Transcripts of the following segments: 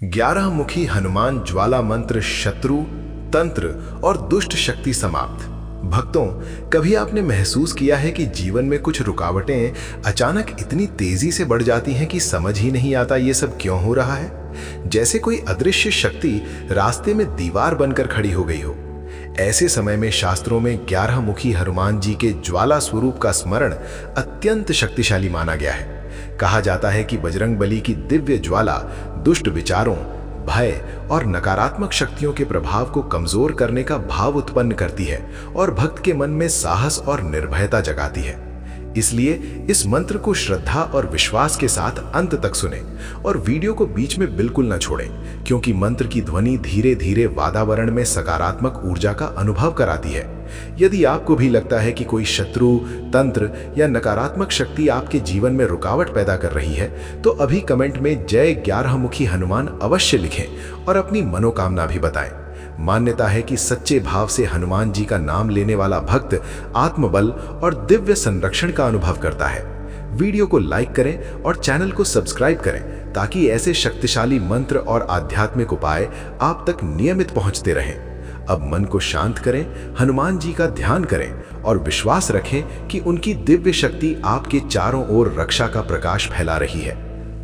11 मुखी हनुमान ज्वाला मंत्र शत्रु, तंत्र और दुष्ट शक्ति समाप्त। भक्तों, कभी आपने महसूस किया है कि जीवन में कुछ रुकावटें अचानक इतनी तेजी से बढ़ जाती हैं कि समझ ही नहीं आता ये सब क्यों हो रहा है। जैसे कोई अदृश्य शक्ति रास्ते में दीवार बनकर खड़ी हो गई हो। ऐसे समय में शास्त्रों में 11 मुखी हनुमान जी के ज्वाला स्वरूप का स्मरण अत्यंत शक्तिशाली माना गया है। कहा जाता है कि बजरंगबली की दिव्य ज्वाला दुष्ट विचारों, भय और नकारात्मक शक्तियों के प्रभाव को कमजोर करने का भाव उत्पन्न करती है और भक्त के मन में साहस और निर्भयता जगाती है। इसलिए इस मंत्र को श्रद्धा और विश्वास के साथ अंत तक सुने और वीडियो को बीच में बिल्कुल न छोड़ें, क्योंकि मंत्र की ध्वनि धीरे धीरे वातावरण में सकारात्मक ऊर्जा का अनुभव कराती है। यदि आपको भी लगता है कि कोई शत्रु, तंत्र या नकारात्मक शक्ति आपके जीवन में रुकावट पैदा कर रही है, तो अभी कमेंट में जय 11 मुखी हनुमान अवश्य लिखें और अपनी मनोकामना भी बताएं। मान्यता है कि सच्चे भाव से हनुमान जी का नाम लेने वाला भक्त आत्मबल और दिव्य संरक्षण का अनुभव करता है। वीडियो को लाइक करें और चैनल को सब्सक्राइब करें ताकि ऐसे शक्तिशाली मंत्र और आध्यात्मिक उपाय आप तक नियमित पहुंचते रहें। अब मन को शांत करें, हनुमान जी का ध्यान करें और विश्वास रखें कि उनकी दिव्य शक्ति आपके चारों ओर रक्षा का प्रकाश फैला रही है।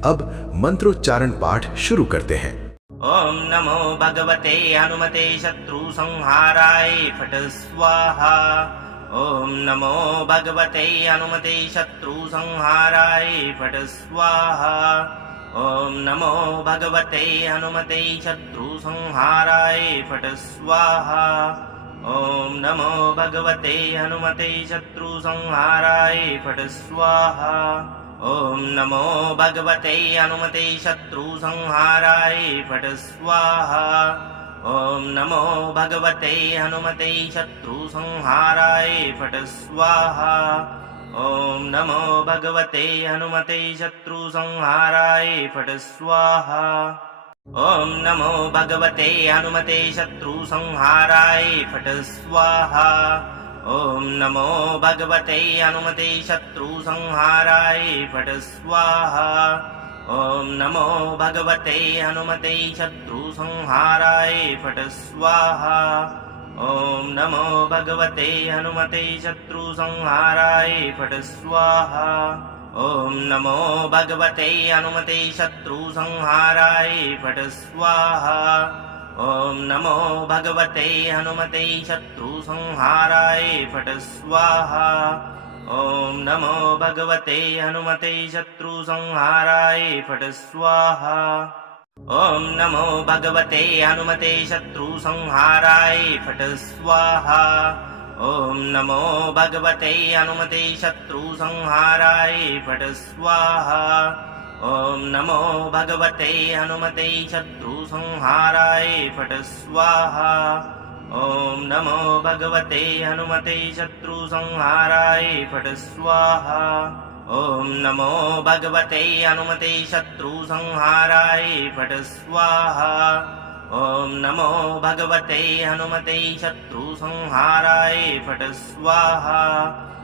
अब मंत्रोच्चारण पाठ शुरू करते हैं। ओम नमो भगवते हनुमते शत्रु संहाराय फट स्वाहा। ओम नमो भगवते हनुमते शत्रु संहाराय फट स्वाहा। ओम नमो भगवते हनुमते शत्रु संहाराय फट स्वाहा। ओम नमो भगवते हनुमते शत्रु संहाराय फट स्वाहा। ओम नमो भगवते हनुमते शत्रु संहाराय फट स्वाहा। ओम नमो भगवते हनुमते शत्रु संहाराय फट स्वाहा। ओम नमो भगवते हनुमते शत्रु संहाराय फट स्वाहा। ओम नमो भगवते हनुमते शत्रु संहाराय फट स्वाहा। ओम नमो भगवते हनुमते शत्रु संहाराय फट स्वाहा। ओम नमो भगवते हनुमते शत्रु संहाराय फट स्वाहा। ओम नमो भगवते हनुमते शत्रु संहाराय फट स्वाहा। ओम नमो भगवते हनुमते शत्रु संहाराय फट स्वाहा। ओम नमो भगवते हनुमते शत्रु संहाराय फट स्वाहा। ओम नमो भगवते हनुमते शत्रु संहाराय फट स्वाहा। ओम नमो भगवते हनुमते शत्रु संहाराय फट स्वाहा। ओम नमो भगवते हनुमते शत्रु संहाराय फट स्वाहा। ओम नमो भगवते हनुमते शत्रु संहाराय फट स्वाहा। ओम नमो भगवते हनुमते शत्रु संहाराय फट स्वाहा। ओम नमो भगवते हनुमते शत्रु संहाराय फट स्वाहा। ओम नमो भगवते हनुमते शत्रु संहाराय फट स्वाहा।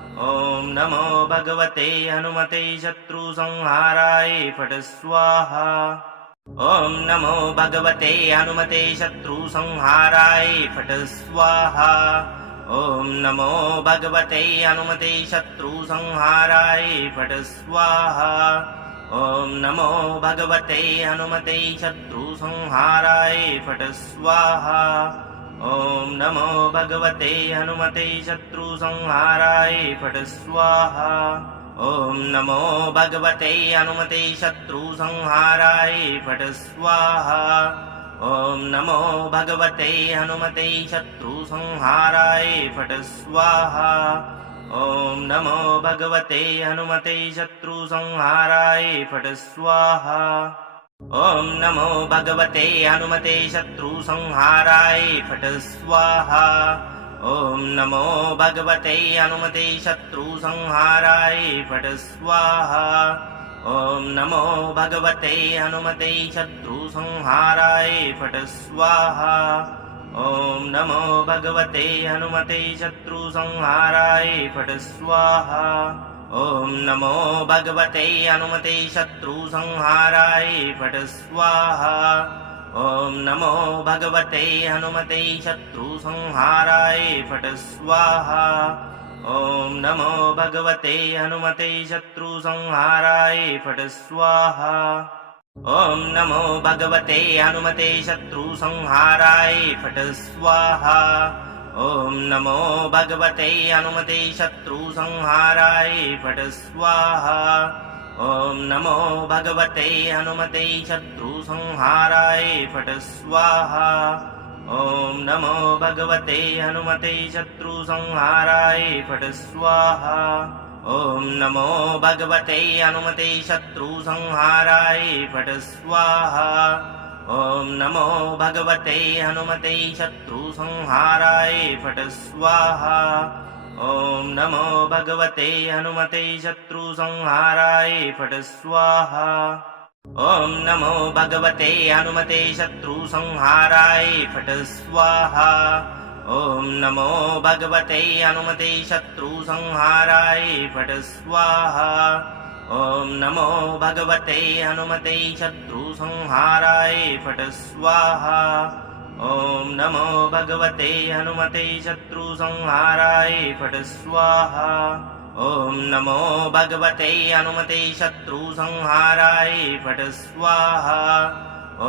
ओम नमो भगवते हनुमते शत्रु संहाराय फट स्वाहा। ओम नमो भगवते हनुमते शत्रु संहाराय फट स्वाहा। ओम नमो भगवते हनुमते शत्रु संहाराय फट स्वाहा। ओम नमो भगवते हनुमते शत्रु संहाराय फट स्वाहा। ओम नमो भगवते हनुमते शत्रु संहाराय फट स्वाहा। ओम नमो भगवते हनुमते शत्रु संहाराय फट स्वाहा। ओम नमो भगवते हनुमते शत्रु संहाराय फट स्वाहा। ओम नमो भगवते हनुमते शत्रु संहाराय फट स्वाहा। ओम नमो भगवते हनुमते शत्रु संहाराय फट स्वाहा। ओम नमो भगवते हनुमते शत्रु संहाराय फट स्वाहा। ओम नमो भगवते हनुमते शत्रु संहाराय फट स्वाहा। ओम नमो भगवते हनुमते शत्रु संहाराय फट स्वाहा। ॐ नमो भगवते हनुमते शत्रुसंहाराय फट् स्वाहा ॐ नमो भगवते हनुमते शत्रुसंहाराय फट् स्वाहा ॐ नमो भगवते हनुमते शत्रुसंहाराय फट् स्वाहा ॐ नमो भगवते हनुमते शत्रुसंहाराय फट् स्वाहा ॐ नमो भगवते हनुमते शत्रुसंहाराय फट् स्वाहा ॐ नमो भगवते हनुमते शत्रुसंहाराय फट् स्वाहा ॐ नमो भगवते हनुमते शत्रुसंहाराय फट् स्वाहा ॐ नमो भगवते हनुमते शत्रुसंहाराय फट् स्वाहा ॐ नमो भगवते हनुमते शत्रुसंहाराय फट् स्वाहा ॐ नमो भगवते हनुमते शत्रुसंहाराय फट् स्वाहा ॐ नमो भगवते हनुमते शत्रुसंहाराय फट् स्वाहा ॐ नमो भगवते हनुमते शत्रुसंहाराय फट् स्वाहा ॐ नमो भगवते हनुमते शत्रुसंहाराय फट् स्वाहा ॐ नमो भगवते हनुमते शत्रुसंहाराय फट् स्वाहा ॐ नमो भगवते हनुमते शत्रुसंहाराय फट् स्वाहा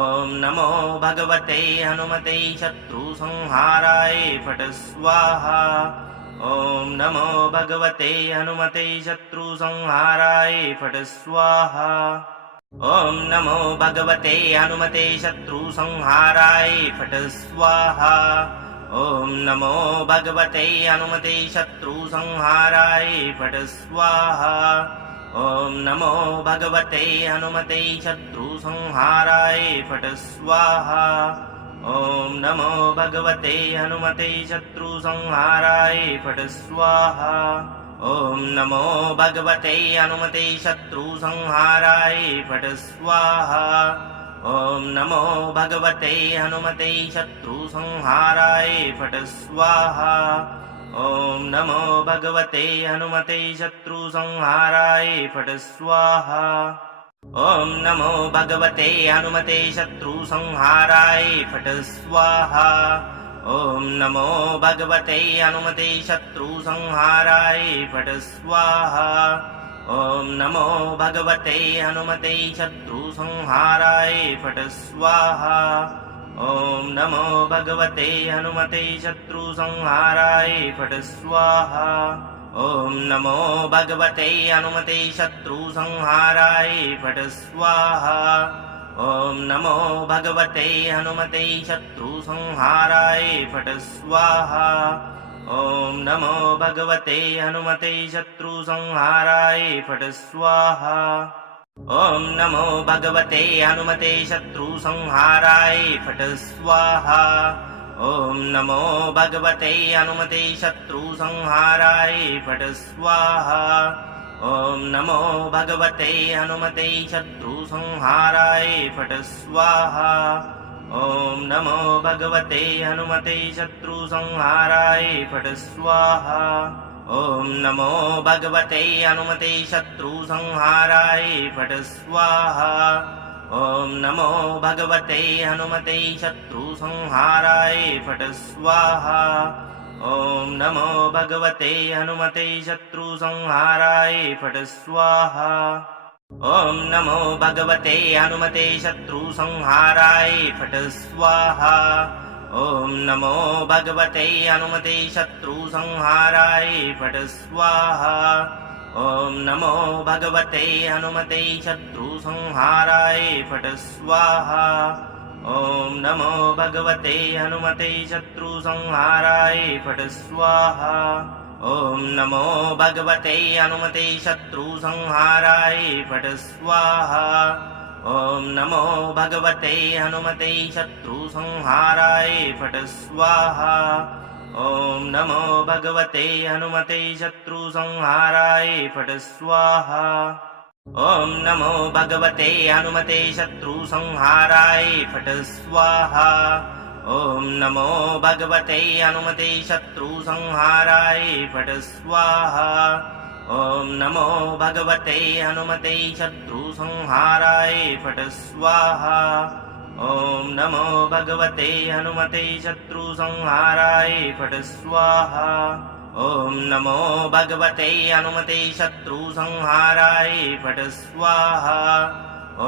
ॐ नमो भगवते हनुमते शत्रुसंहाराय फट् स्वाहा ॐ नमो भगवते हनुमते शत्रुसंहाराय फट् स्वाहा ॐ नमो भगवते हनुमते शत्रुसंहाराय फट् स्वाहा ॐ नमो भगवते हनुमते शत्रुसंहाराय फट् स्वाहा ॐ नमो भगवते हनुमते शत्रुसंहाराय फट् स्वाहा ॐ नमो भगवते हनुमते शत्रुसंहाराय फट् स्वाहा ॐ नमो भगवते हनुमते शत्रुसंहाराय फट् स्वाहा ॐ नमो भगवते हनुमते शत्रुसंहाराय फट् स्वाहा ॐ नमो भगवते हनुमते शत्रुसंहाराय फट् स्वाहा ॐ नमो भगवते हनुमते शत्रुसंहाराय फट् स्वाहा ॐ नमो भगवते हनुमते शत्रुसंहाराय फट् स्वाहा ॐ नमो भगवते हनुमते शत्रुसंहाराय फट् स्वाहा ॐ नमो भगवते हनुमते शत्रुसंहाराय फट् स्वाहा ॐ नमो भगवते हनुमते शत्रुसंहाराय फट् स्वाहा ॐ नमो भगवते हनुमते शत्रुसंहाराय फट् स्वाहा ॐ नमो भगवते हनुमते शत्रुसंहाराय फट् स्वाहा ॐ नमो भगवते हनुमते शत्रुसंहाराय फट् स्वाहा ॐ नमो भगवते हनुमते शत्रुसंहाराय फट् स्वाहा ॐ नमो भगवते हनुमते शत्रुसंहाराय फट् स्वाहा ॐ नमो भगवते हनुमते शत्रुसंहाराय फट् स्वाहा ॐ नमो भगवते हनुमते शत्रुसंहाराय फट् स्वाहा ॐ नमो भगवते हनुमते शत्रुसंहाराय फट् स्वाहा ॐ नमो भगवते हनुमते शत्रुसंहाराय फट् स्वाहा ॐ नमो भगवते हनुमते शत्रुसंहाराय फट् स्वाहा ॐ नमो भगवते हनुमते शत्रुसंहाराय फट् स्वाहा ॐ नमो भगवते हनुमते शत्रुसंहाराय फट् स्वाहा ॐ नमो भगवते हनुमते शत्रुसंहाराय फट् स्वाहा ॐ नमो भगवते हनुमते शत्रुसंहाराय फट् स्वाहा ॐ नमो भगवते हनुमते शत्रुसंहाराय फट् स्वाहा ॐ नमो भगवते हनुमते शत्रुसंहाराय फट् स्वाहा ॐ नमो भगवते हनुमते शत्रुसंहाराय फट् स्वाहा ॐ नमो भगवते हनुमते शत्रुसंहाराय फट् स्वाहा ॐ नमो भगवते हनुमते शत्रुसंहाराय फट् स्वाहा ॐ नमो भगवते हनुमते शत्रुसंहाराय फट् स्वाहा ॐ नमो भगवते हनुमते शत्रुसंहाराय फट् स्वाहा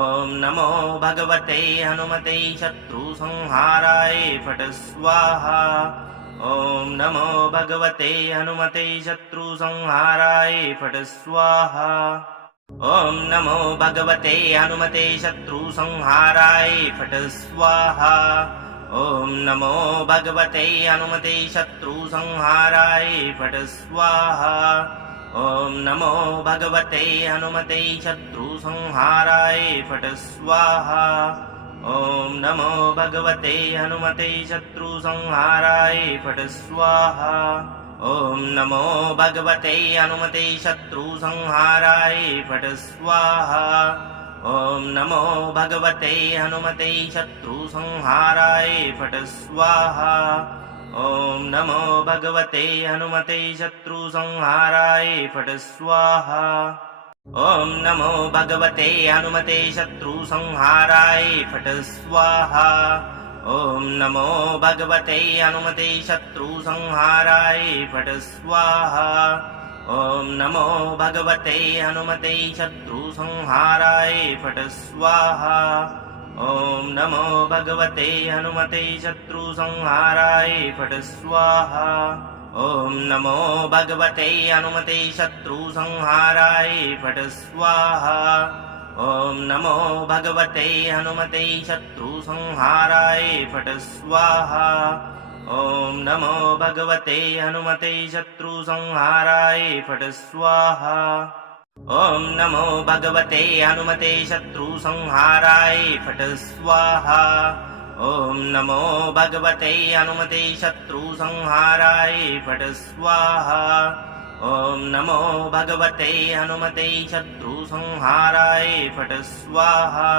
ॐ नमो भगवते हनुमते शत्रुसंहाराय फट् स्वाहा ॐ नमो भगवते हनुमते शत्रुसंहाराय फट् स्वाहा ॐ नमो भगवते हनुमते शत्रुसंहाराय फट् स्वाहा ॐ नमो भगवते हनुमते शत्रुसंहाराय फट् स्वाहा ॐ नमो भगवते हनुमते शत्रुसंहाराय फट् स्वाहा ॐ नमो भगवते हनुमते शत्रुसंहाराय फट् स्वाहा ॐ नमो भगवते हनुमते शत्रुसंहाराय फट् स्वाहा ॐ नमो भगवते हनुमते शत्रुसंहाराय फट् स्वाहा ॐ नमो भगवते हनुमते शत्रुसंहाराय फट् स्वाहा ॐ नमो भगवते हनुमते शत्रुसंहाराय फट् स्वाहा ॐ नमो भगवते हनुमते शत्रुसंहाराय फट् स्वाहा ॐ नमो भगवते हनुमते शत्रुसंहाराय फट् स्वाहा ॐ नमो भगवते हनुमते शत्रुसंहाराय फट् स्वाहा ॐ नमो भगवते हनुमते शत्रुसंहाराय फट् स्वाहा ॐ नमो भगवते हनुमते शत्रुसंहाराय फट् स्वाहा ॐ नमो भगवते हनुमते शत्रुसंहाराय फट् स्वाहा ॐ नमो भगवते हनुमते शत्रुसंहाराय फट् स्वाहा ॐ नमो भगवते हनुमते शत्रुसंहाराय फट् स्वाहा ॐ नमो भगवते हनुमते शत्रुसंहाराय फट् स्वाहा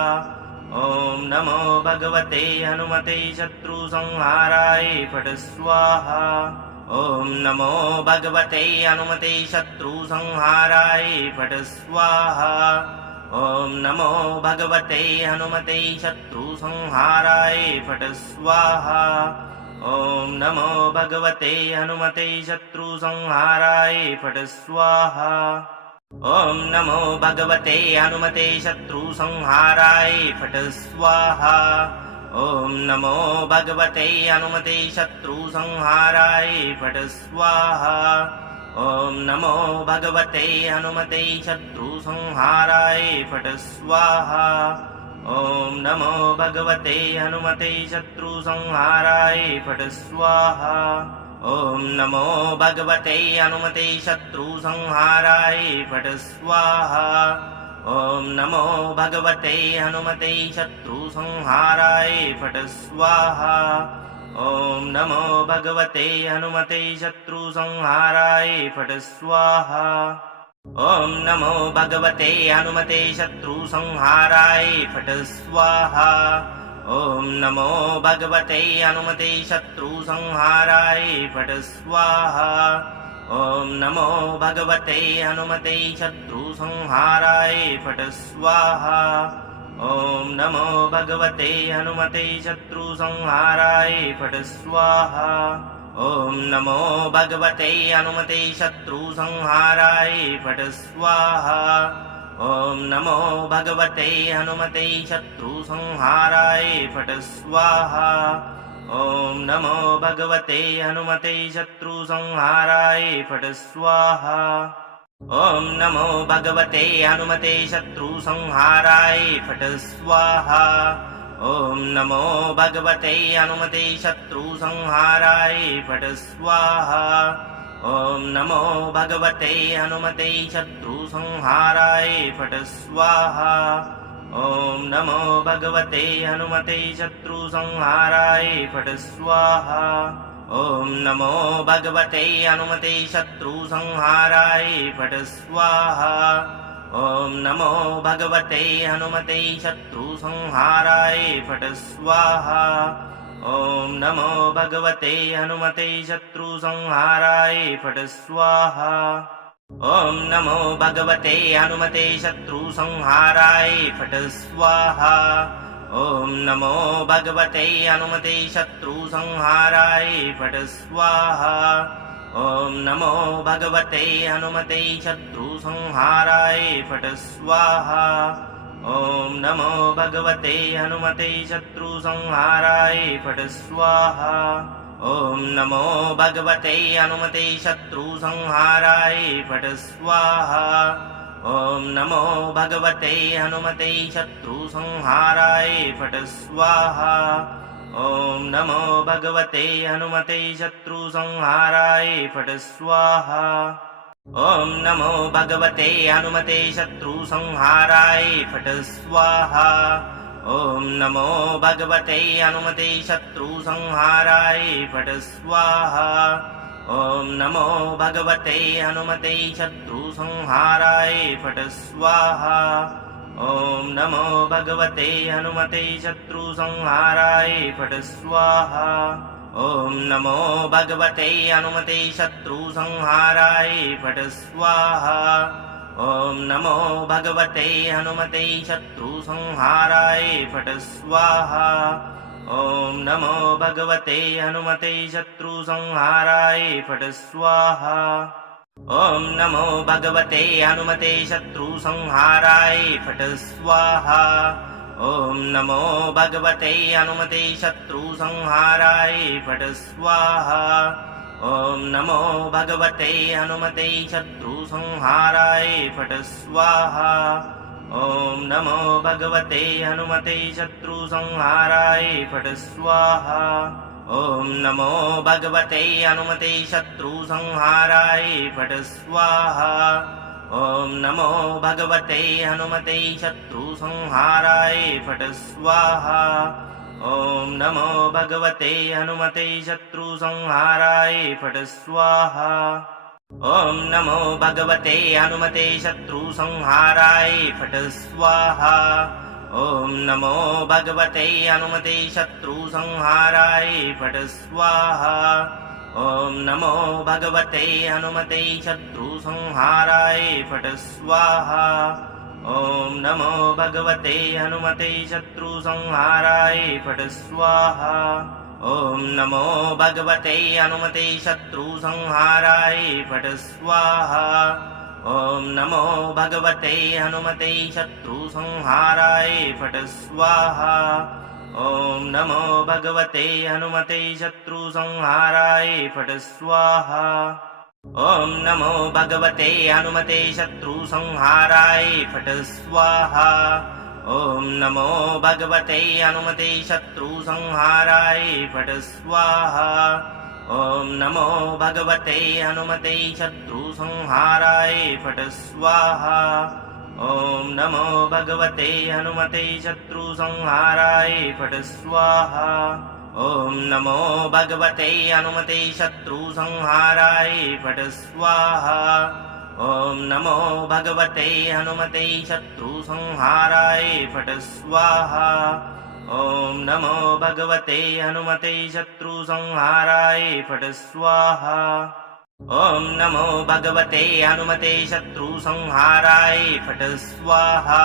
ॐ नमो भगवते हनुमते शत्रुसंहाराय फट् स्वाहा ॐ नमो भगवते हनुमते शत्रुसंहाराय फट् स्वाहा ॐ नमो भगवते हनुमते शत्रुसंहाराय फट् स्वाहा ॐ नमो भगवते हनुमते शत्रुसंहाराय फट् स्वाहा ॐ नमो भगवते हनुमते शत्रुसंहाराय फट् स्वाहा ॐ नमो भगवते हनुमते शत्रुसंहाराय फट् स्वाहा ॐ नमो भगवते हनुमते शत्रुसंहाराय फट् स्वाहा ॐ नमो भगवते हनुमते शत्रुसंहाराय फट् स्वाहा ॐ नमो भगवते हनुमते शत्रुसंहाराय फट् स्वाहा ॐ नमो भगवते हनुमते शत्रुसंहाराय फट् स्वाहा ॐ नमो भगवते हनुमते शत्रुसंहाराय फट् स्वाहा ॐ नमो भगवते हनुमते शत्रुसंहाराय फट् स्वाहा ॐ नमो भगवते हनुमते शत्रुसंहाराय फट् स्वाहा ॐ नमो भगवते हनुमते शत्रुसंहाराय फट् स्वाहा ॐ नमो भगवते हनुमते शत्रुसंहाराय फट् स्वाहा ॐ नमो भगवते हनुमते शत्रुसंहाराय फट् स्वाहा ॐ नमो भगवते हनुमते शत्रुसंहाराय फट् स्वाहा ॐ नमो भगवते हनुमते शत्रुसंहाराय फट् स्वाहा ॐ नमो भगवते हनुमते शत्रुसंहाराय फट् स्वाहा ॐ नमो भगवते हनुमते शत्रुसंहाराय फट् स्वाहा ॐ नमो भगवते हनुमते शत्रुसंहाराय फट् स्वाहा ॐ नमो भगवते हनुमते शत्रुसंहाराय फट् स्वाहा ॐ नमो भगवते हनुमते शत्रुसंहाराय फट् स्वाहा ॐ नमो भगवते हनुमते शत्रुसंहाराय फट् स्वाहा ॐ नमो भगवते हनुमते शत्रुसंहाराय फट् स्वाहा ॐ नमो भगवते हनुमते शत्रुसंहाराय फट् स्वाहा। ॐ नमो भगवते हनुमते शत्रुसंहाराय फट् स्वाहा। ॐ नमो भगवते हनुमते शत्रुसंहाराय फट् स्वाहा। ॐ नमो भगवते हनुमते शत्रुसंहाराय फट् स्वाहा। ॐ नमो भगवते हनुमते शत्रुसंहाराय फट् स्वाहा। ॐ नमो भगवते हनुमते शत्रुसंहाराय फट् स्वाहा। ॐ नमो भगवते हनुमते शत्रुसंहाराय फट् स्वाहा। ॐ नमो भगवते हनुमते शत्रुसंहाराय फट् स्वाहा। ॐ नमो भगवते हनुमते शत्रुसंहाराय फट् स्वाहा। ॐ नमो भगवते हनुमते शत्रुसंहाराय फट् स्वाहा। ॐ नमो भगवते हनुमते शत्रुसंहाराय फट् स्वाहा। ॐ नमो भगवते हनुमते शत्रुसंहाराय फट् स्वाहा। ॐ नमो भगवते हनुमते शत्रुसंहाराय फट् स्वाहा। ॐ नमो भगवते हनुमते शत्रुसंहाराय फट् स्वाहा। ॐ नमो भगवते हनुमते शत्रुसंहाराय फट् स्वाहा। ॐ नमो भगवते हनुमते शत्रुसंहाराय फट् स्वाहा। ॐ नमो भगवते हनुमते शत्रुसंहाराय फट् स्वाहा। ॐ नमो भगवते हनुमते शत्रुसंहाराय फट् स्वाहा। ॐ नमो भगवते हनुमते शत्रुसंहाराय फट् स्वाहा। ॐ नमो भगवते हनुमते शत्रुसंहाराय फट् स्वाहा। ॐ नमो भगवते हनुमते शत्रुसंहाराय फट् स्वाहा। ॐ नमो भगवते हनुमते शत्रुसंहाराय फट् स्वाहा। ॐ नमो भगवते हनुमते शत्रुसंहाराय फट् स्वाहा। ॐ नमो भगवते हनुमते शत्रुसंहाराय फट् स्वाहा। ॐ नमो भगवते हनुमते शत्रुसंहाराय फट् स्वाहा। ॐ नमो भगवते हनुमते शत्रुसंहाराय फट् स्वाहा। ॐ नमो भगवते हनुमते शत्रुसंहाराय फट् स्वाहा। ॐ नमो भगवते हनुमते शत्रुसंहाराय फट् स्वाहा। ॐ नमो भगवते हनुमते शत्रुसंहाराय फट् स्वाहा। ॐ नमो भगवते हनुमते शत्रुसंहाराय फट् स्वाहा। ॐ नमो भगवते हनुमते शत्रुसंहाराय फट् स्वाहा। ॐ नमो भगवते हनुमते शत्रुसंहाराय फट् स्वाहा। ॐ नमो भगवते हनुमते शत्रुसंहाराय फट् स्वाहा। ॐ नमो भगवते हनुमते शत्रुसंहाराय फट् स्वाहा। ॐ नमो भगवते हनुमते शत्रुसंहाराय फट् स्वाहा। ॐ नमो भगवते हनुमते शत्रुसंहाराय फट् स्वाहा।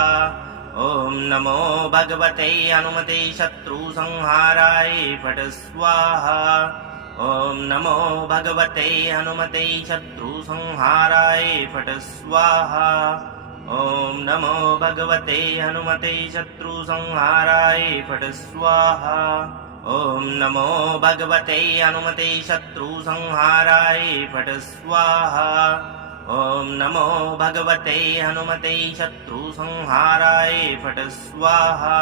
ॐ नमो भगवते हनुमते शत्रुसंहाराय फट् स्वाहा। ॐ नमो भगवते हनुमते शत्रुसंहाराय फट् स्वाहा। ॐ नमो भगवते हनुमते शत्रुसंहाराय फट् स्वाहा। ॐ नमो भगवते हनुमते शत्रुसंहाराय फट् स्वाहा। ॐ नमो भगवते हनुमते शत्रुसंहाराय फट् स्वाहा।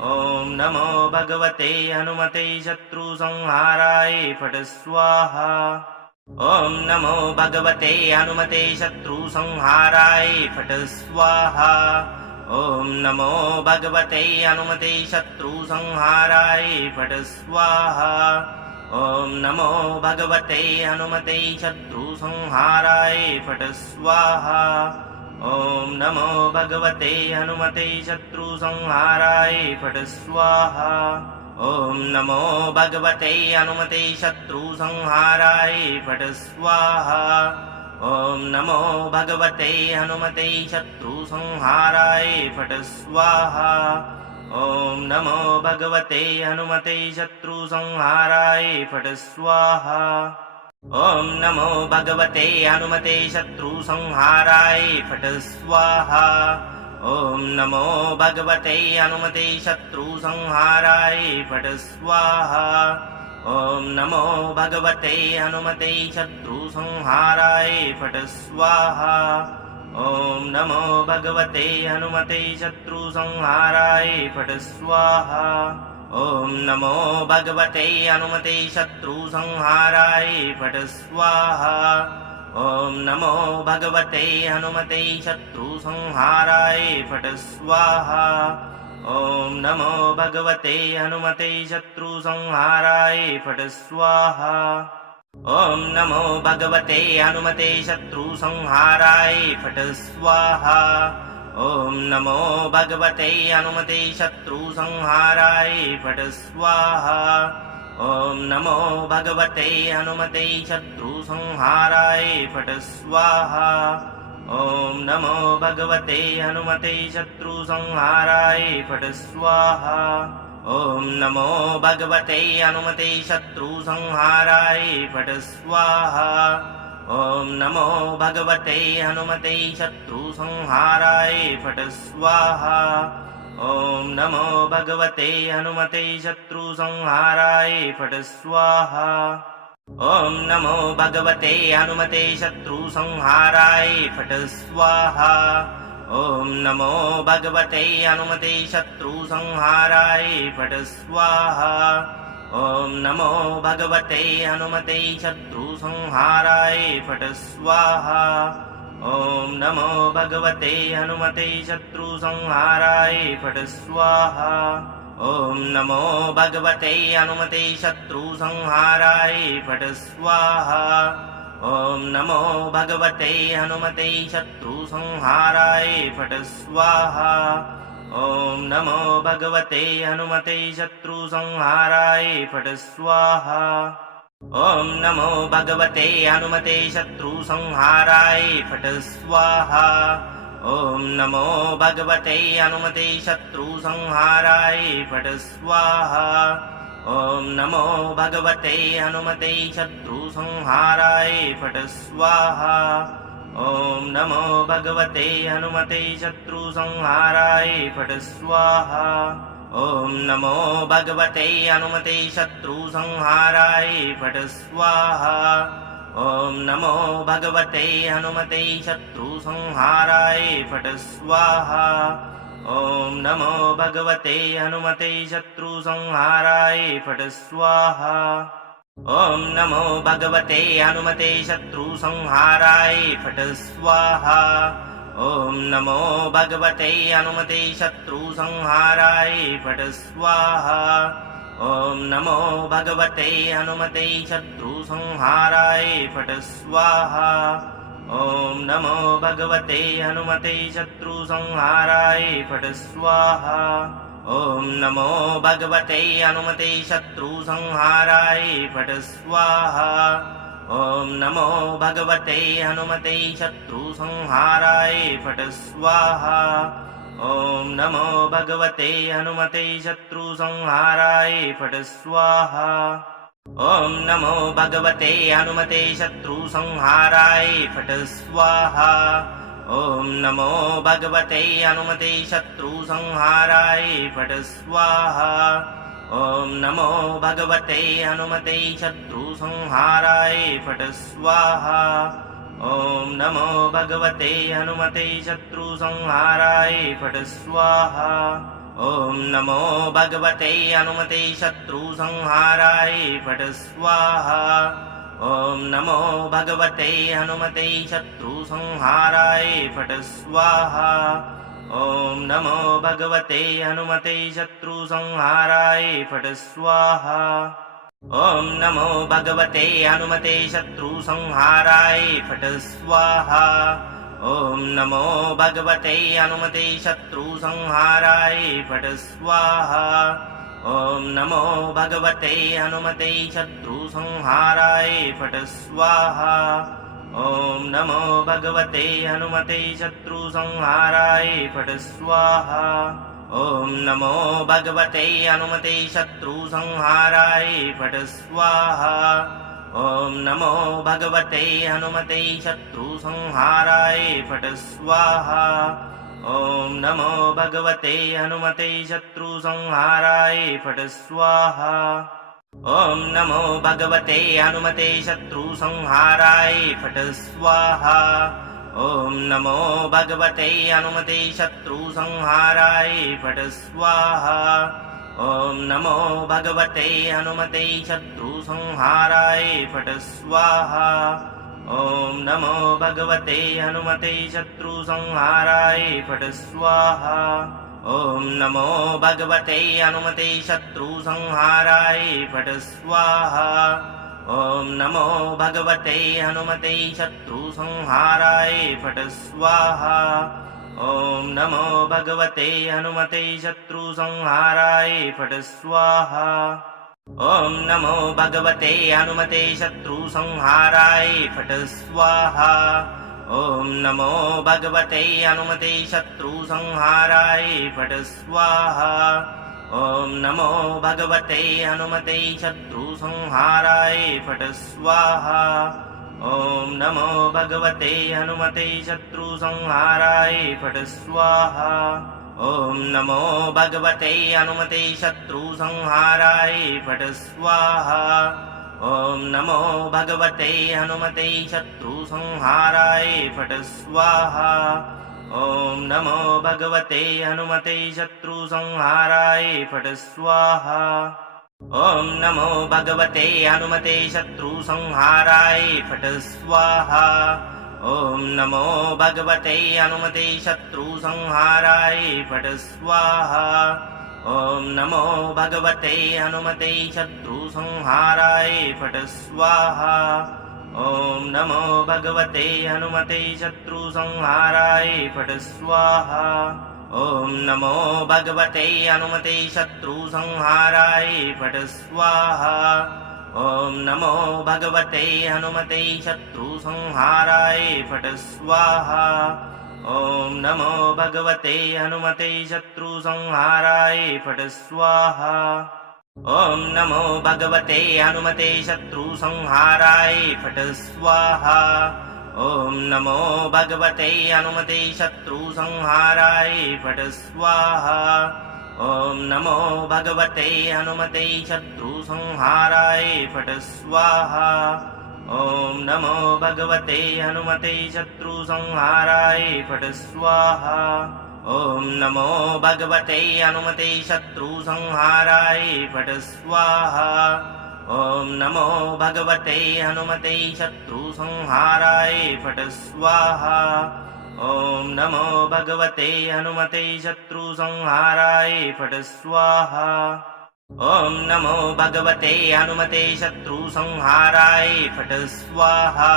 ॐ नमो भगवते हनुमते शत्रुसंहाराय फट् स्वाहा। ॐ नमो भगवते हनुमते शत्रुसंहाराय फट् स्वाहा। ॐ नमो भगवते हनुमते शत्रुसंहाराय फट् स्वाहा। ॐ नमो भगवते हनुमते शत्रुसंहाराय फट् स्वाहा। ॐ नमो भगवते हनुमते शत्रुसंहाराय फट् स्वाहा। ॐ नमो भगवते हनुमते शत्रुसंहाराय फट् स्वाहा। ॐ नमो भगवते हनुमते शत्रुसंहाराय फट् स्वाहा ॐ नमो भगवते हनुमते शत्रुसंहाराय फट् स्वाहा ॐ नमो भगवते हनुमते शत्रुसंहाराय फट् स्वाहा ॐ नमो भगवते हनुमते शत्रुसंहाराय फट् स्वाहा ॐ नमो भगवते हनुमते शत्रुसंहाराय फट् स्वाहा ॐ नमो भगवते हनुमते शत्रुसंहाराय फट् स्वाहा ॐ नमो भगवते हनुमते शत्रुसंहाराय फट् स्वाहा ॐ नमो भगवते हनुमते शत्रुसंहाराय फट् स्वाहा ॐ नमो भगवते हनुमते शत्रुसंहाराय फट् स्वाहा ॐ नमो भगवते हनुमते शत्रुसंहाराय फट् स्वाहा ॐ नमो भगवते हनुमते शत्रुसंहाराय फट् स्वाहा ॐ नमो भगवते हनुमते शत्रुसंहाराय फट् स्वाहा ॐ नमो भगवते हनुमते शत्रुसंहाराय फट् स्वाहा ॐ नमो भगवते हनुमते शत्रुसंहाराय फट् स्वाहा ॐ नमो भगवते हनुमते शत्रुसंहाराय फट् स्वाहा ॐ नमो भगवते हनुमते शत्रुसंहाराय फट् स्वाहा ॐ नमो भगवते हनुमते शत्रुसंहाराय फट् स्वाहा ॐ नमो भगवते हनुमते शत्रुसंहाराय फट् स्वाहा ॐ नमो भगवते हनुमते शत्रुसंहाराय फट् स्वाहा ॐ नमो भगवते हनुमते शत्रुसंहाराय फट् स्वाहा ॐ नमो भगवते हनुमते शत्रुसंहाराय फट् स्वाहा ॐ नमो भगवते हनुमते शत्रुसंहाराय फट् स्वाहा ॐ नमो भगवते हनुमते शत्रुसंहाराय फट् स्वाहा ॐ नमो भगवते हनुमते शत्रुसंहाराय फट् स्वाहा ॐ नमो भगवते हनुमते शत्रुसंहाराय फट् स्वाहा ॐ नमो भगवते हनुमते शत्रुसंहाराय फट् स्वाहा ॐ नमो भगवते हनुमते शत्रुसंहाराय फट् स्वाहा ॐ नमो भगवते हनुमते शत्रुसंहाराय फट् स्वाहा ॐ नमो भगवते हनुमते शत्रुसंहाराय फट् स्वाहा ॐ नमो भगवते हनुमते शत्रुसंहाराय फट् स्वाहा ॐ नमो भगवते हनुमते शत्रुसंहाराय फट् स्वाहा ॐ नमो भगवते हनुमते शत्रुसंहाराय फट् स्वाहा ॐ नमो भगवते हनुमते शत्रुसंहाराय फट् स्वाहा ॐ नमो भगवते हनुमते शत्रुसंहाराय फट् स्वाहा ॐ नमो भगवते हनुमते शत्रुसंहाराय फट् स्वाहा ॐ नमो भगवते हनुमते शत्रुसंहाराय फट् स्वाहा ॐ नमो भगवते हनुमते शत्रुसंहाराय फट् स्वाहा ॐ नमो भगवते हनुमते शत्रुसंहाराय फट् स्वाहा ॐ नमो भगवते हनुमते शत्रुसंहाराय फट् स्वाहा ॐ नमो भगवते हनुमते शत्रुसंहाराय फट् स्वाहा ॐ नमो भगवते हनुमते शत्रुसंहाराय फट् स्वाहा ॐ नमो भगवते हनुमते शत्रुसंहाराय फट् स्वाहा ॐ नमो भगवते हनुमते शत्रुसंहाराय फट् स्वाहा ॐ नमो भगवते हनुमते शत्रुसंहाराय फट् स्वाहा ॐ नमो भगवते हनुमते शत्रुसंहाराय फट् स्वाहा ॐ नमो भगवते हनुमते शत्रुसंहाराय फट् स्वाहा ॐ नमो भगवते हनुमते शत्रुसंहाराय फट् स्वाहा ॐ नमो भगवते हनुमते शत्रुसंहाराय फट् स्वाहा। ॐ नमो भगवते हनुमते शत्रुसंहाराय फट् स्वाहा। ॐ नमो भगवते हनुमते शत्रुसंहाराय फट् स्वाहा। ॐ नमो भगवते हनुमते शत्रुसंहाराय फट् स्वाहा। ॐ नमो भगवते हनुमते शत्रुसंहाराय फट् स्वाहा। ॐ नमो भगवते हनुमते शत्रुसंहाराय फट् स्वाहा। ॐ नमो भगवते हनुमते शत्रुसंहाराय फट् स्वाहा। ॐ नमो भगवते हनुमते शत्रुसंहाराय फट् स्वाहा। ॐ नमो भगवते हनुमते शत्रुसंहाराय फट् स्वाहा। ॐ नमो भगवते हनुमते शत्रुसंहाराय फट् स्वाहा। ॐ नमो भगवते हनुमते शत्रुसंहाराय फट् स्वाहा। ॐ नमो भगवते हनुमते शत्रुसंहाराय फट् स्वाहा। ॐ नमो भगवते हनुमते शत्रुसंहाराय फट् स्वाहा। ॐ नमो भगवते हनुमते शत्रुसंहाराय फट् स्वाहा। ॐ नमो भगवते हनुमते शत्रुसंहाराय फट् स्वाहा। ॐ नमो भगवते हनुमते शत्रुसंहाराय फट् स्वाहा। ॐ नमो भगवते हनुमते शत्रुसंहाराय फट् स्वाहा। ॐ नमो भगवते हनुमते शत्रुसंहाराय फट् स्वाहा। ॐ नमो भगवते हनुमते शत्रुसंहाराय फट् स्वाहा। ॐ नमो भगवते हनुमते शत्रुसंहाराय फट् स्वाहा। ॐ नमो भगवते हनुमते शत्रुसंहाराय फट् स्वाहा। ॐ नमो भगवते हनुमते शत्रुसंहाराय फट् स्वाहा। ॐ नमो भगवते हनुमते शत्रुसंहाराय फट् स्वाहा। ॐ नमो भगवते हनुमते शत्रुसंहाराय फट् स्वाहा। ॐ नमो भगवते हनुमते शत्रुसंहाराय फट् स्वाहा। ॐ नमो भगवते हनुमते शत्रुसंहाराय फट् स्वाहा। ॐ नमो भगवते हनुमते शत्रुसंहाराय फट् स्वाहा। ॐ नमो भगवते हनुमते शत्रुसंहाराय फट् स्वाहा। ॐ नमो भगवते हनुमते शत्रुसंहाराय फट् स्वाहा। ॐ नमो भगवते हनुमते शत्रुसंहाराय फट् स्वाहा। ॐ नमो भगवते हनुमते शत्रुसंहाराय फट् स्वाहा। ॐ नमो भगवते हनुमते शत्रुसंहाराय फट् स्वाहा। ॐ नमो भगवते हनुमते शत्रुसंहाराय फट् स्वाहा।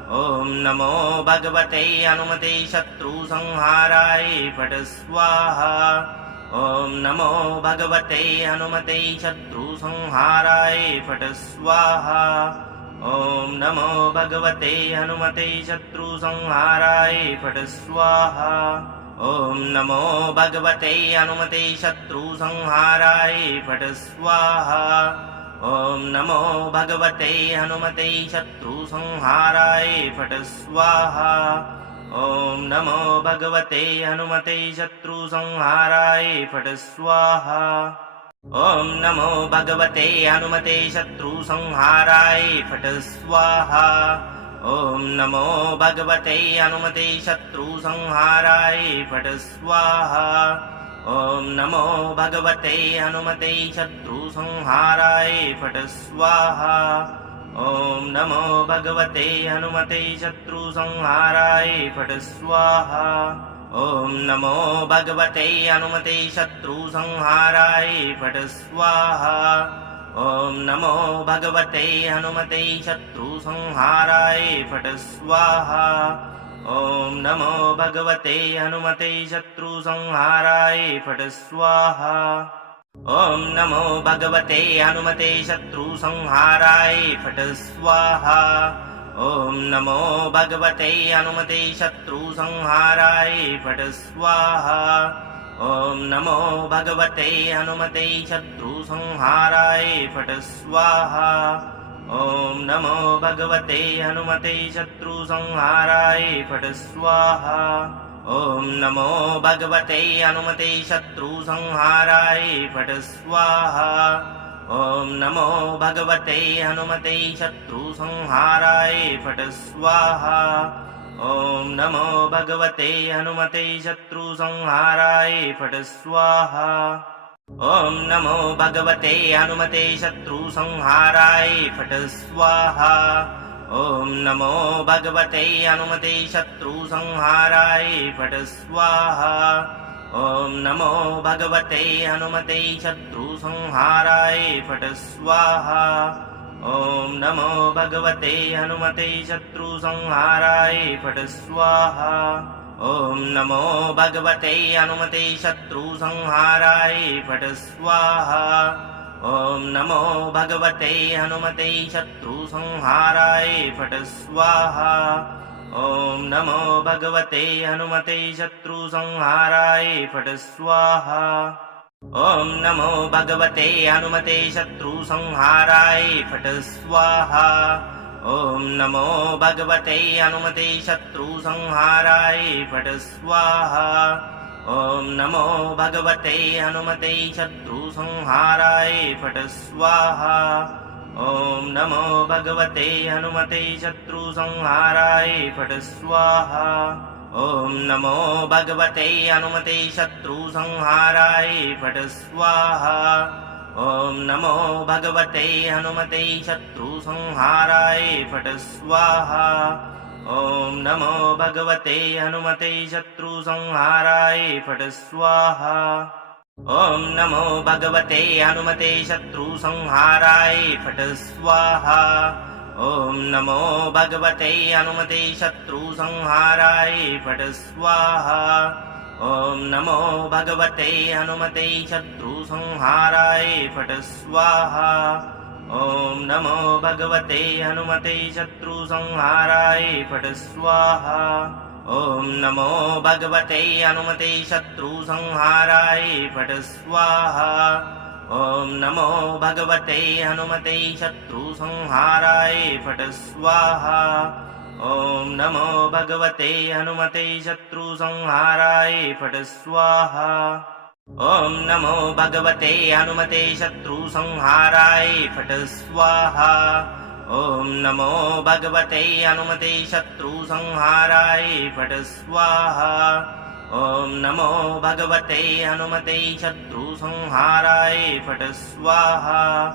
ॐ नमो भगवते हनुमते शत्रुसंहाराय फट् स्वाहा। ॐ नमो भगवते हनुमते शत्रुसंहाराय फट् स्वाहा। ॐ नमो भगवते हनुमते शत्रुसंहाराय फट् स्वाहा। ॐ नमो भगवते हनुमते शत्रुसंहाराय फट् स्वाहा। ॐ नमो भगवते हनुमते शत्रुसंहाराय फट् स्वाहा। ॐ नमो भगवते हनुमते शत्रुसंहाराय फट् स्वाहा। ॐ नमो भगवते हनुमते शत्रुसंहाराय फट् स्वाहा। ॐ नमो भगवते हनुमते शत्रुसंहाराय फट् स्वाहा। ॐ नमो भगवते हनुमते शत्रुसंहाराय फट् स्वाहा। ॐ नमो भगवते हनुमते शत्रुसंहाराय फट् स्वाहा। ॐ नमो भगवते हनुमते शत्रुसंहाराय फट् स्वाहा। ॐ नमो भगवते हनुमते शत्रुसंहाराय फट् स्वाहा। ॐ नमो भगवते हनुमते शत्रुसंहाराय फट् स्वाहा। ॐ नमो भगवते हनुमते शत्रुसंहाराय फट् स्वाहा। ॐ नमो भगवते हनुमते शत्रुसंहाराय फट् स्वाहा ॐ नमो भगवते हनुमते शत्रुसंहाराय फट् स्वाहा ॐ नमो भगवते हनुमते शत्रुसंहाराय फट् स्वाहा ॐ नमो भगवते हनुमते शत्रुसंहाराय फट् स्वाहा ॐ नमो भगवते हनुमते शत्रुसंहाराय फट् स्वाहा ॐ नमो भगवते हनुमते शत्रुसंहाराय फट् स्वाहा ॐ नमो भगवते हनुमते शत्रुसंहाराय फट् स्वाहा ॐ नमो भगवते हनुमते शत्रुसंहाराय फट् स्वाहा ॐ नमो भगवते हनुमते शत्रुसंहाराय फट् स्वाहा ॐ नमो भगवते हनुमते शत्रुसंहाराय फट् स्वाहा ॐ नमो भगवते हनुमते शत्रुसंहाराय फट् स्वाहा ॐ नमो भगवते हनुमते शत्रुसंहाराय फट् स्वाहा ॐ नमो भगवते हनुमते शत्रुसंहाराय फट् स्वाहा ॐ नमो भगवते हनुमते शत्रुसंहाराय फट् स्वाहा ॐ नमो भगवते हनुमते शत्रुसंहाराय फट् स्वाहा ॐ नमो भगवते हनुमते शत्रुसंहाराय फट् स्वाहा ॐ नमो भगवते हनुमते शत्रुसंहाराय फट् स्वाहा ॐ नमो भगवते हनुमते शत्रुसंहाराय फट् स्वाहा ॐ नमो भगवते हनुमते शत्रुसंहाराय फट् स्वाहा ॐ नमो भगवते हनुमते शत्रुसंहाराय फट् स्वाहा ॐ नमो भगवते हनुमते शत्रुसंहाराय फट् स्वाहा ॐ नमो भगवते हनुमते शत्रुसंहाराय फट् स्वाहा ॐ नमो भगवते हनुमते शत्रुसंहाराय फट् स्वाहा ॐ नमो भगवते हनुमते शत्रुसंहाराय फट् स्वाहा ॐ नमो भगवते हनुमते शत्रुसंहाराय फट् स्वाहा ॐ नमो भगवते हनुमते शत्रुसंहाराय फट् स्वाहा ॐ नमो भगवते हनुमते शत्रुसंहाराय फट् स्वाहा ॐ नमो भगवते हनुमते शत्रुसंहाराय फट् स्वाहा ॐ नमो भगवते हनुमते शत्रुसंहाराय फट् स्वाहा ॐ नमो भगवते हनुमते शत्रुसंहाराय फट् स्वाहा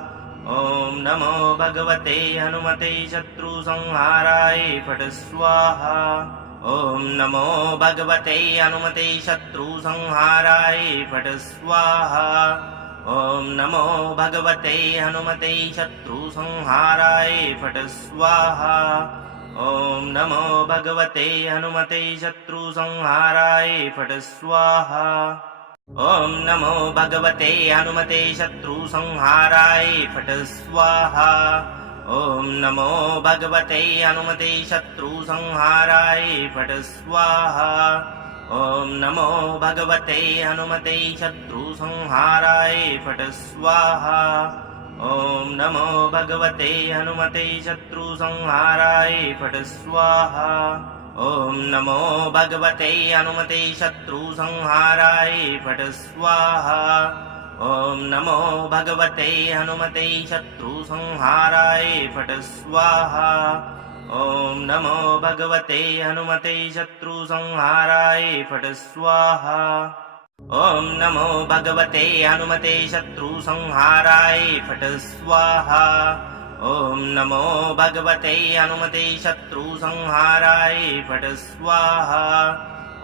ॐ नमो भगवते हनुमते शत्रुसंहाराय फट् स्वाहा ॐ नमो भगवते हनुमते शत्रुसंहाराय फट् स्वाहा ॐ नमो भगवते हनुमते शत्रुसंहाराय फट् स्वाहा ॐ नमो भगवते हनुमते शत्रुसंहाराय फट् स्वाहा ॐ नमो भगवते हनुमते शत्रुसंहाराय फट् स्वाहा ॐ नमो भगवते हनुमते शत्रुसंहाराय फट् स्वाहा ॐ नमो भगवते हनुमते शत्रुसंहाराय फट् स्वाहा ॐ नमो भगवते हनुमते शत्रुसंहाराय फट् स्वाहा ॐ नमो भगवते हनुमते शत्रुसंहाराय फट् स्वाहा ॐ नमो भगवते हनुमते शत्रुसंहाराय फट् स्वाहा ॐ नमो भगवते हनुमते शत्रुसंहाराय फट् स्वाहा ॐ नमो भगवते हनुमते शत्रुसंहाराय फट् स्वाहा ॐ नमो भगवते हनुमते शत्रुसंहाराय फट् स्वाहा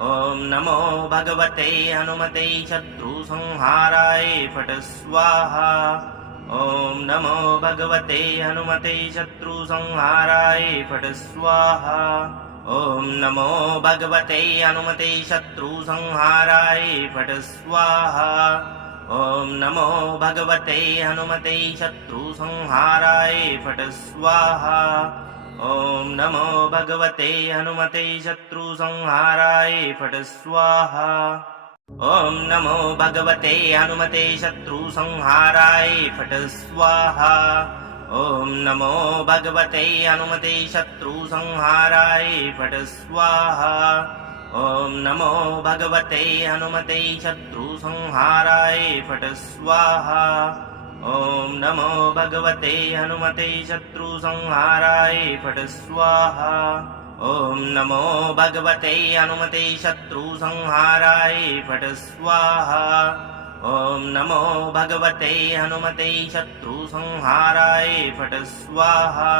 ॐ नमो भगवते हनुमते शत्रुसंहाराय फट् स्वाहा ॐ नमो भगवते हनुमते शत्रुसंहाराय फट् स्वाहा ॐ नमो भगवते हनुमते शत्रुसंहाराय फट् स्वाहा ॐ नमो भगवते हनुमते शत्रुसंहाराय फट् स्वाहा ॐ नमो भगवते हनुमते शत्रुसंहाराय फट् स्वाहा ॐ नमो भगवते हनुमते शत्रुसंहाराय फट् स्वाहा ॐ नमो भगवते हनुमते शत्रुसंहाराय फट् स्वाहा ॐ नमो भगवते हनुमते शत्रुसंहाराय फट् स्वाहा ॐ नमो भगवते हनुमते शत्रुसंहाराय फट् स्वाहा ॐ नमो भगवते हनुमते शत्रुसंहाराय फट् स्वाहा ॐ नमो भगवते हनुमते शत्रुसंहाराय फट् स्वाहा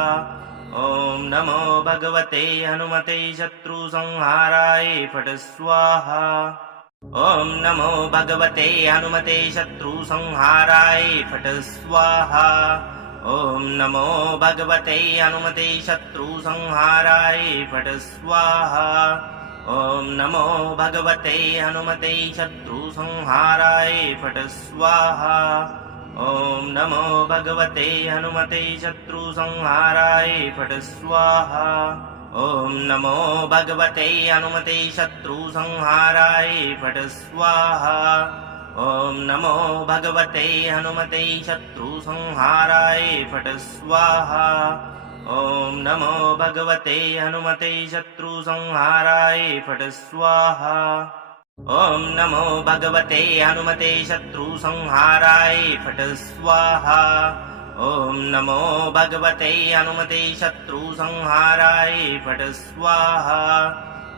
ॐ नमो भगवते हनुमते शत्रुसंहाराय फट् स्वाहा ॐ नमो भगवते हनुमते शत्रुसंहाराय फट् स्वाहा ॐ नमो भगवते हनुमते शत्रुसंहाराय फट् स्वाहा ॐ नमो भगवते हनुमते शत्रुसंहाराय फट् स्वाहा ॐ नमो भगवते हनुमते शत्रुसंहाराय फट् स्वाहा ॐ नमो भगवते हनुमते शत्रुसंहाराय फट् स्वाहा ॐ नमो भगवते हनुमते शत्रुसंहाराय फट् स्वाहा ॐ नमो भगवते हनुमते शत्रुसंहाराय फट् स्वाहा ॐ नमो भगवते हनुमते शत्रुसंहाराय फट् स्वाहा ॐ नमो भगवते हनुमते शत्रुसंहाराय फट् स्वाहा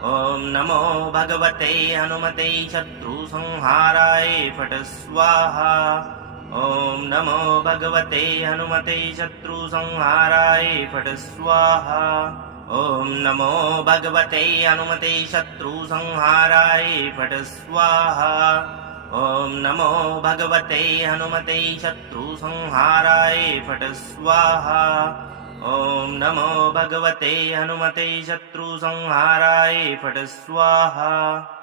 ॐ नमो भगवते हनुमते शत्रुसंहाराय फट् स्वाहा ॐ नमो भगवते हनुमते शत्रुसंहाराय फट् स्वाहा ॐ नमो भगवते हनुमते शत्रुसंहाराय फट् स्वाहा ॐ नमो भगवते हनुमते शत्रुसंहाराय फट् स्वाहा ॐ नमो भगवते हनुमते शत्रुसंहाराय फट् स्वाहा।